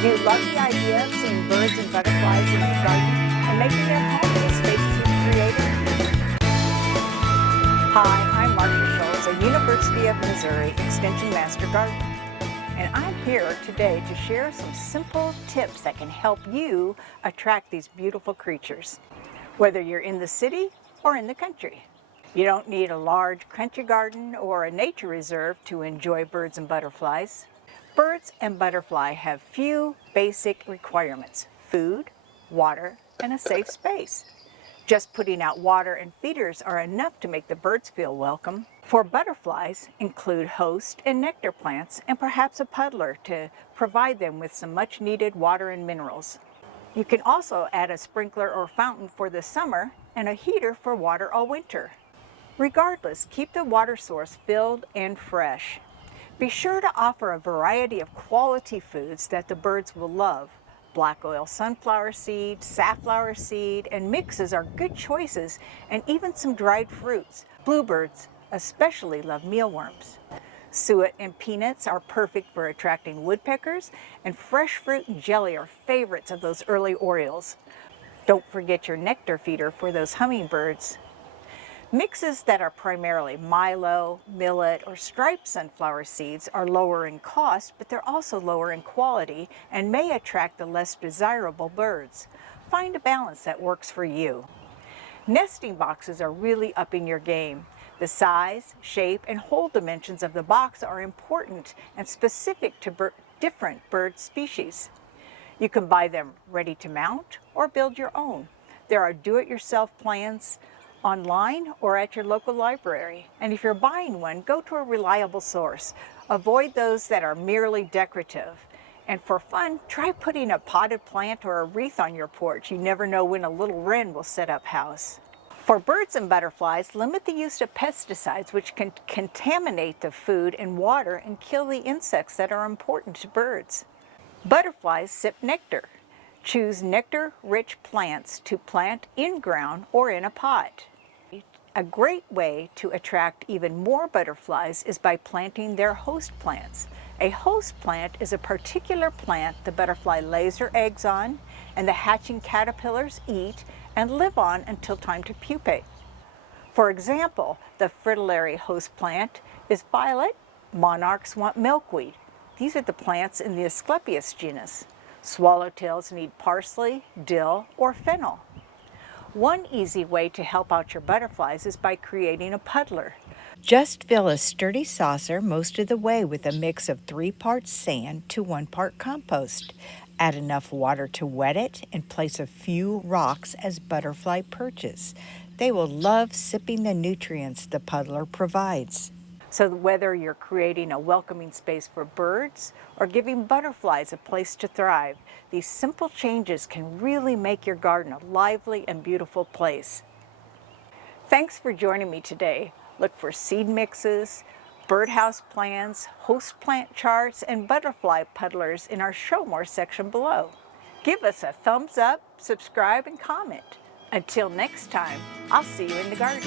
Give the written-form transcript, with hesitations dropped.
Do you love the idea of seeing birds and butterflies in your garden and making their home in the spaces you've created? Hi, I'm Marcia Scholes, a University of Missouri Extension Master Gardener, and I'm here today to share some simple tips that can help you attract these beautiful creatures, whether you're in the city or in the country. You don't need a large country garden or a nature reserve to enjoy birds and butterflies. Birds and butterfly have few basic requirements: food, water, and a safe space. Just putting out water and feeders are enough to make the birds feel welcome. For butterflies, include host and nectar plants and perhaps a puddler to provide them with some much needed water and minerals. You can also add a sprinkler or fountain for the summer and a heater for water all winter. Regardless, keep the water source filled and fresh. Be sure to offer a variety of quality foods that the birds will love. Black oil sunflower seed, safflower seed, and mixes are good choices, and even some dried fruits. Bluebirds especially love mealworms. Suet and peanuts are perfect for attracting woodpeckers, and fresh fruit and jelly are favorites of those early orioles. Don't forget your nectar feeder for those hummingbirds. Mixes that are primarily milo, millet, or striped sunflower seeds are lower in cost, but they're also lower in quality and may attract the less desirable birds. Find a balance that works for you. Nesting boxes are really upping your game. The size, shape, and hole dimensions of the box are important and specific to different bird species. You can buy them ready to mount or build your own. There are do-it-yourself plans online or at your local library. And if you're buying one, go to a reliable source. Avoid those that are merely decorative. And for fun, try putting a potted plant or a wreath on your porch. You never know when a little wren will set up house. For birds and butterflies, limit the use of pesticides, which can contaminate the food and water and kill the insects that are important to birds. Butterflies sip nectar. Choose nectar-rich plants to plant in-ground or in a pot. A great way to attract even more butterflies is by planting their host plants. A host plant is a particular plant the butterfly lays her eggs on, and the hatching caterpillars eat and live on until time to pupate. For example, the fritillary host plant is violet. Monarchs want milkweed. These are the plants in the Asclepias genus. Swallowtails need parsley, dill, or fennel. One easy way to help out your butterflies is by creating a puddler. Just fill a sturdy saucer most of the way with a mix of 3 parts sand to 1 part compost. Add enough water to wet it and place a few rocks as butterfly perches. They will love sipping the nutrients the puddler provides. So whether you're creating a welcoming space for birds or giving butterflies a place to thrive, these simple changes can really make your garden a lively and beautiful place. Thanks for joining me today. Look for seed mixes, birdhouse plans, host plant charts, and butterfly puddlers in our Show More section below. Give us a thumbs up, subscribe, and comment. Until next time, I'll see you in the garden.